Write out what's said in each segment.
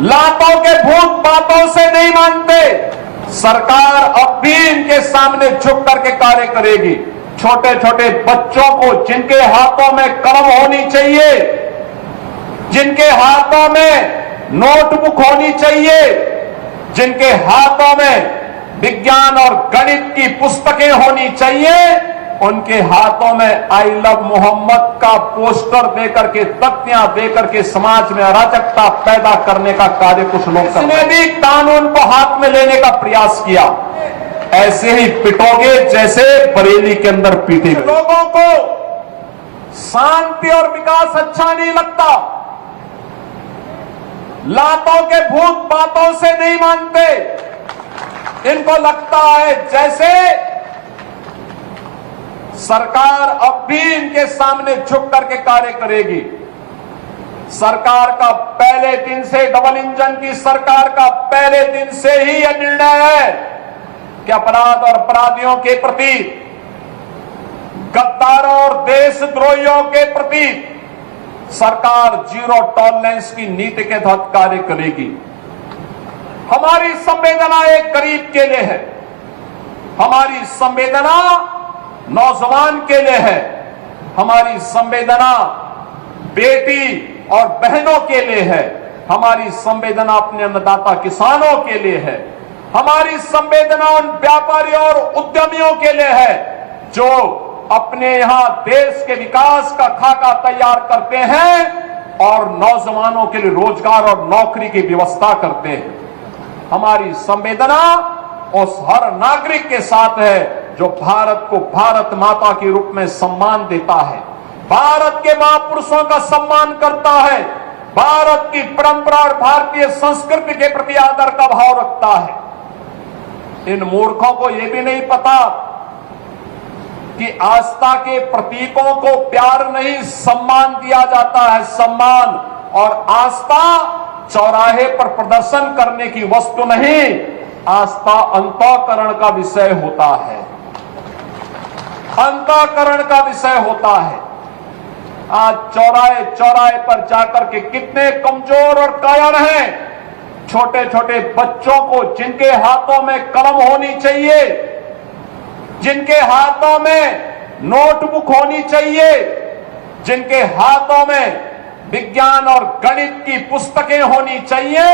लातों के भूत बातों से नहीं मानते। सरकार अब भी इनके सामने झुक करके कार्य करेगी। छोटे छोटे बच्चों को जिनके हाथों में कलम होनी चाहिए, जिनके हाथों में नोटबुक होनी चाहिए, जिनके हाथों में विज्ञान और गणित की पुस्तकें होनी चाहिए, उनके हाथों में आई लव मोहम्मद का पोस्टर देकर के, तख्तियां देकर के समाज में अराजकता पैदा करने का कार्य कुछ लोग कर रहे हैं। इसने भी कानून को हाथ में लेने का प्रयास किया। ऐसे ही पिटोगे जैसे बरेली के अंदर पीटे गए। लोगों को शांति और विकास अच्छा नहीं लगता। लातों के भूत बातों से नहीं मानते। इनको लगता है जैसे सरकार अब भी इनके सामने झुक करके कार्य करेगी। सरकार का पहले दिन से, डबल इंजन की सरकार का पहले दिन से ही यह निर्णय है कि अपराध और अपराधियों के प्रति, गद्दारों और देशद्रोहियों के प्रति सरकार जीरो टॉलरेंस की नीति के तहत कार्य करेगी। हमारी संवेदना एक गरीब के लिए है, हमारी संवेदना नौजवान के लिए है, हमारी संवेदना बेटी और बहनों के लिए है, हमारी संवेदना अपने अन्नदाता किसानों के लिए है, हमारी संवेदना उन व्यापारियों और उद्यमियों के लिए है जो अपने यहां देश के विकास का खाका तैयार करते हैं और नौजवानों के लिए रोजगार और नौकरी की व्यवस्था करते हैं। हमारी संवेदना उस हर नागरिक के साथ है जो भारत को भारत माता के रूप में सम्मान देता है, भारत के महापुरुषों का सम्मान करता है, भारत की परंपरा और भारतीय संस्कृति के प्रति आदर का भाव रखता है। इन मूर्खों को यह भी नहीं पता कि आस्था के प्रतीकों को प्यार नहीं सम्मान दिया जाता है। सम्मान और आस्था चौराहे पर प्रदर्शन करने की वस्तु नहीं, आस्था अंतःकरण का विषय होता है, अंतःकरण का विषय होता है। आज चौराहे चौराहे पर जाकर के कितने कमजोर और कायर हैं। छोटे छोटे बच्चों को जिनके हाथों में कलम होनी चाहिए, जिनके हाथों में नोटबुक होनी चाहिए, जिनके हाथों में विज्ञान और गणित की पुस्तकें होनी चाहिए,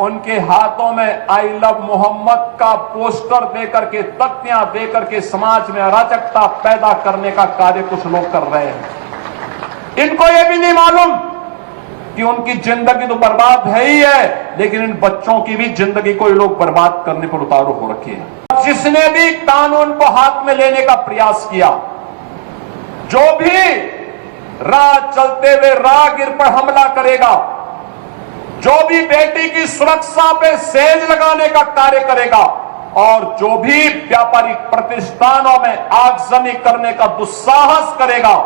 उनके हाथों में आई लव मोहम्मद का पोस्टर देकर के, तख्तियां देकर के समाज में अराजकता पैदा करने का कार्य कुछ लोग कर रहे हैं। इनको यह भी नहीं मालूम कि उनकी जिंदगी तो बर्बाद है ही है, लेकिन इन बच्चों की भी जिंदगी को ये लोग बर्बाद करने पर उतारू हो रखे हैं। जिसने भी कानून को हाथ में लेने का प्रयास किया, जो भी राह चलते हुए राहगीर पर हमला करेगा, जो भी बेटी की सुरक्षा पे सेज लगाने का कार्य करेगा और जो भी व्यापारिक प्रतिष्ठानों में आगजनी करने का दुस्साहस करेगा,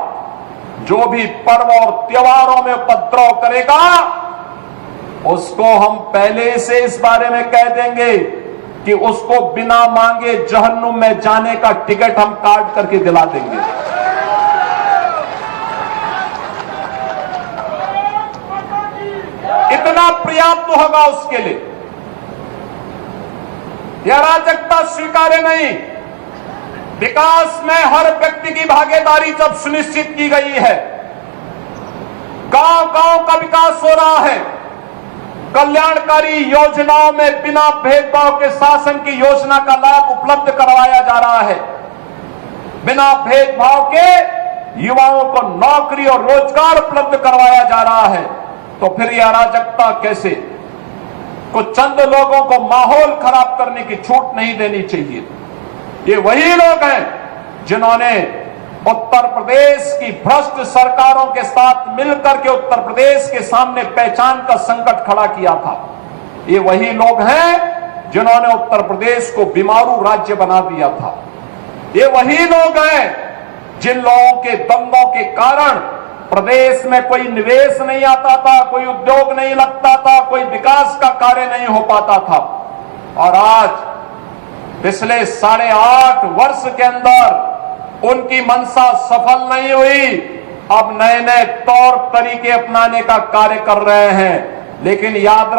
जो भी पर्व और त्योहारों में उपद्रव करेगा, उसको हम पहले से इस बारे में कह देंगे कि उसको बिना मांगे जहन्नुम में जाने का टिकट हम काट करके दिला देंगे। इतना पर्याप्त होगा उसके लिए। यह अराजकता स्वीकार्य नहीं। विकास में हर व्यक्ति की भागीदारी जब सुनिश्चित की गई है, गांव गांव का विकास हो रहा है, कल्याणकारी योजनाओं में बिना भेदभाव के शासन की योजना का लाभ उपलब्ध करवाया जा रहा है, बिना भेदभाव के युवाओं को नौकरी और रोजगार उपलब्ध करवाया जा रहा है, तो फिर यह अराजकता कैसे? कुछ चंद लोगों को माहौल खराब करने की छूट नहीं देनी चाहिए। ये वही लोग हैं जिन्होंने उत्तर प्रदेश की भ्रष्ट सरकारों के साथ मिलकर के उत्तर प्रदेश के सामने पहचान का संकट खड़ा किया था। ये वही लोग हैं जिन्होंने उत्तर प्रदेश को बीमारू राज्य बना दिया था। ये वही लोग हैं जिन लोगों के दंगों के कारण प्रदेश में कोई निवेश नहीं आता था, कोई उद्योग नहीं लगता था, कोई विकास का कार्य नहीं हो पाता था। और आज पिछले 8.5 वर्ष के अंदर उनकी मंशा सफल नहीं हुई। अब नए नए तौर तरीके अपनाने का कार्य कर रहे हैं। लेकिन याद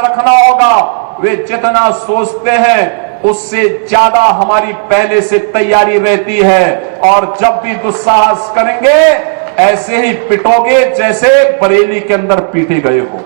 रखना होगा, वे जितना सोचते हैं उससे ज्यादा हमारी पहले से तैयारी रहती है। और जब भी दुस्साहस करेंगे ऐसे ही पिटोगे जैसे बरेली के अंदर पीटे गए हो।